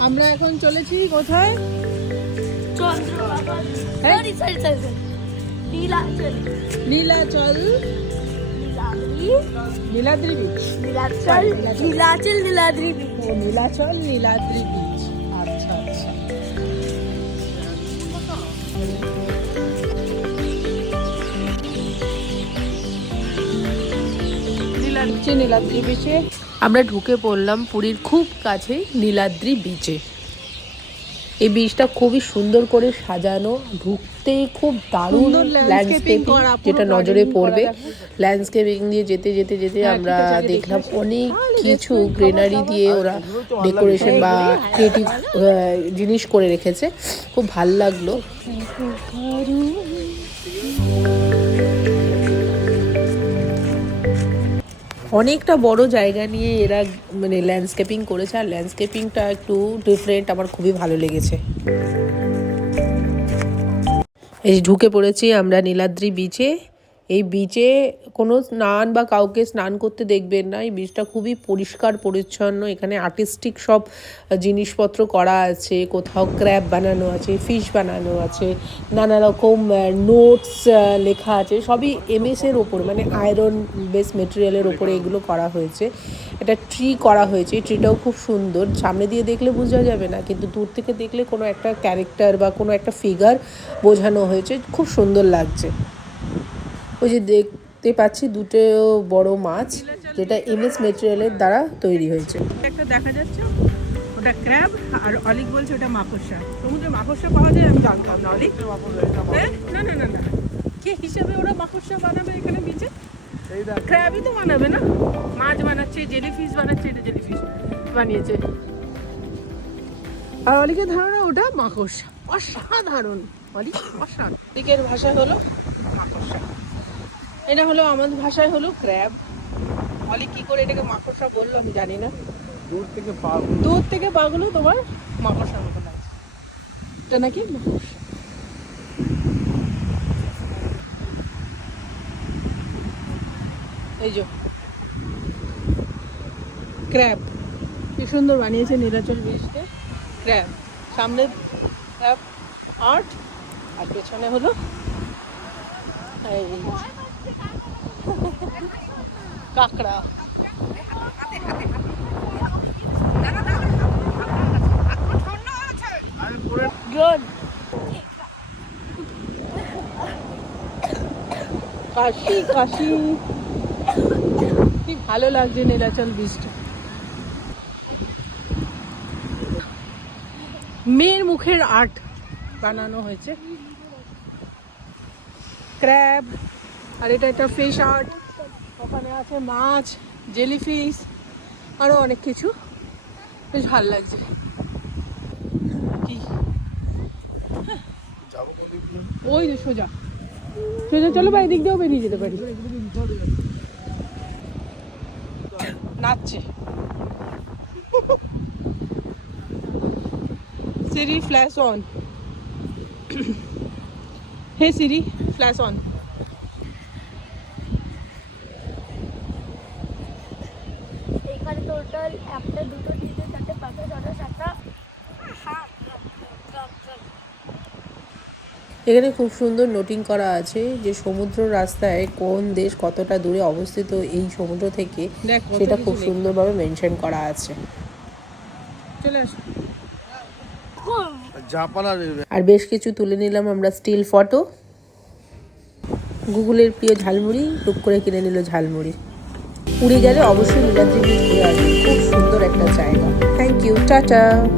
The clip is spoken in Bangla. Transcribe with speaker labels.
Speaker 1: আমরা এখন চলেছি কোথায়? হ্যাঁ?
Speaker 2: নীলাচল। নীলাদ্রি।
Speaker 1: নীলাদ্রি বিচ
Speaker 2: নীলাচল। নীলাচল নীলাদ্রি
Speaker 1: ও নীলাচল নীলাদ্রি বিচ আচ্ছা আচ্ছা। নীলাদ্রি নীলাদ্রি বিচে
Speaker 3: আমরা ঢুকে পড়লাম পুরীর খুব কাছে নীলাদ্রি বিচে এই বিচটা খুবই সুন্দর করে সাজানো ঢুকতে খুব দারুণ ল্যান্ডস্কেপিং যেটা নজরে পড়বে। ল্যান্ডস্কেপিং দিয়ে যেতে যেতে যেতে
Speaker 1: হ্যাঁ,
Speaker 3: আমরা দেখলাম অনেক কিছু গ্রেনারি দিয়ে ওরা ডেকোরেশন বা ক্রিয়েটিভ জিনিস করে রেখেছে। খুব ভালো লাগল। অনেকটা বড় জায়গা নিয়ে এরা মানে ল্যান্ডস্কেপিং করেছে, আর ল্যান্ডস্কেপিংটা একটু ডিফারেন্ট আমার খুবই ভালো লেগেছে। এই ঢুকে পড়েছি আমরা নীলাদ্রি বিচে এই বিচে কোনো স্নান বা কাউকে স্নান করতে দেখবেন না। এই বিচটা খুবই পরিষ্কার পরিচ্ছন্ন। এখানে আর্টিস্টিক সব জিনিসপত্র করা আছে। কোথাও ক্র্যাব বানানো আছে ফিশ বানানো আছে নানা রকম নোটস লেখা আছে। সবই এমএস এর ওপর মানে আয়রন বেস মেটেরিয়ালের ওপরে এগুলো করা হয়েছে। এটা ট্রি করা হয়েছে। এই ট্রিটাও খুব সুন্দর। সামনে দিয়ে দেখলে বোঝা যাবে না কিন্তু দূর থেকে দেখলে কোনো একটা ক্যারেক্টার বা কোনো একটা ফিগার বোঝানো হয়েছে। খুব সুন্দর লাগছে। ওই যে দেখতে পাচ্ছি দুটো বড় মাছ, যেটা এমএস মেটেরিয়ালের দ্বারা তৈরি হয়েছে।
Speaker 1: একটা দেখা যাচ্ছে, ওটা ক্র্যাব আর অলিক বলছে ওটা মাকড়সা। সমুদ্রে মাকড়সা পাওয়া যায়, আমি জানতাম না, অলিক। হ্যাঁ? না না না না। কে হিসাবে ওরা মাকড়সা বানাবে এখানে তো বানাবে না। মাছ বানাচ্ছে বানাচ্ছে, এটা জেলিফিশ বানিয়েছে। আর অলিকের ধারণা ওটা মাকড়সা। অসাধারণ। অলিক, অসাধারণ। ভাষা হলো এটা হলো আমাদের ভাষায় হলো ক্র্যাব অলিক কি করে এটাকে মাকড়সা বলল আমি জানি না।
Speaker 4: দূর থেকে পা
Speaker 1: দূর থেকে পাগুলো তোমার মাকড়সার মতো লাগছে। এটা নাকি মাকড়সা? এই যে। ক্র্যাব কি সুন্দর বানিয়েছে নীলাচল বীজকে ক্র্যাব সামনে ক্র্যাব আর্ট আর পেছনে হলো এই কাঁকড়া। কাশি কাশি। কি ভালো লাগছে নীলাচল বীজটা মেয়ের মুখের আর্ট বানানো হয়েছে। ক্র্যাব আর এটা একটা ফিশ আর্ট ওখানে আছে মাছ জেলিফিশ আরও অনেক কিছু। বেশ ভালো লাগছে। কি? ওই যে সোজা। সোজা, চলো বা, এদিক দিয়েও বেরিয়ে যেতে পারি। নাচছে। Siri flash on hey Siri flash on
Speaker 2: এখানে একটা দুটো তিনটে চারটে পাঁচটা ছটা সাতটা
Speaker 3: এখানে খুব সুন্দর নোটিং করা আছে যে সমুদ্র রাস্তায় কোন দেশ কতটা দূরে অবস্থিত এই সমুদ্র থেকে সেটা খুব। সুন্দরভাবে মেনশন করা আছে।
Speaker 1: চলে আসো।
Speaker 3: আর বেশ কিছু তুলে নিলাম আমরা স্টিল ফটো গুগলের প্রিয় ঝালমুড়ি টুক করে কিনে নিল ঝালমুড়ি। পুরী গেলে অবশ্যই নীলাদ্রি বিচ ঘুরে আসবে খুব সুন্দর একটা জায়গা। Thank you tata.